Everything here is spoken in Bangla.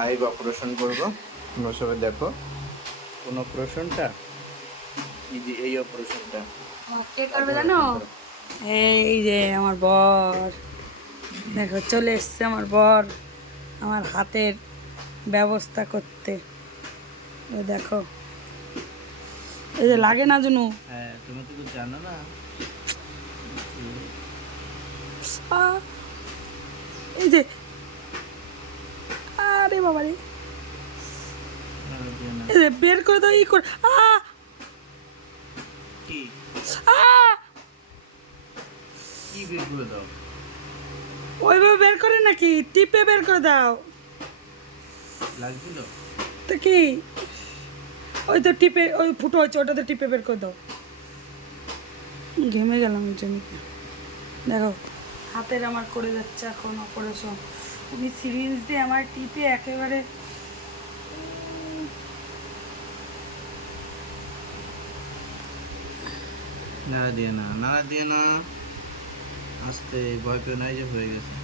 লাইভ অপারেশন করবো। তোমরা সবাই দেখো কোন অপারেশনটা, এই যে এই অপারেশনটা কে করবে জানো? এই যে আমার বর, দেখো চলে এসছে আমার বর আমার হাতের ব্যবস্থা করতে। ওই দেখো, এই যে লাগে না জুনু। হ্যাঁ তুমি তো জানো না। আহ, এই যে, আরে বাবা রে, এই যে বের করে দাও, ই করে কি আহ! কি বের করে দাও? ওইভাবে বের করে নাকি, টিপে বের করে দাও। লাগছিল তো কি, ওই তো টিপে, ওই ফুটো হচ্ছে ওটাতে টিপে বের করে দাও। ঘেমে গেলাম এই জন্য। দেখো হাতের আমার করে যাচ্ছে এখন অপারেশন। উনি সিরিঞ্জ দিয়ে আমার টিপে একেবারে নাড়া দিয়ে না, নাড়া দিয়ে না, আস্তে, ভয় পেয়ে নাই যে হয়ে গেছে।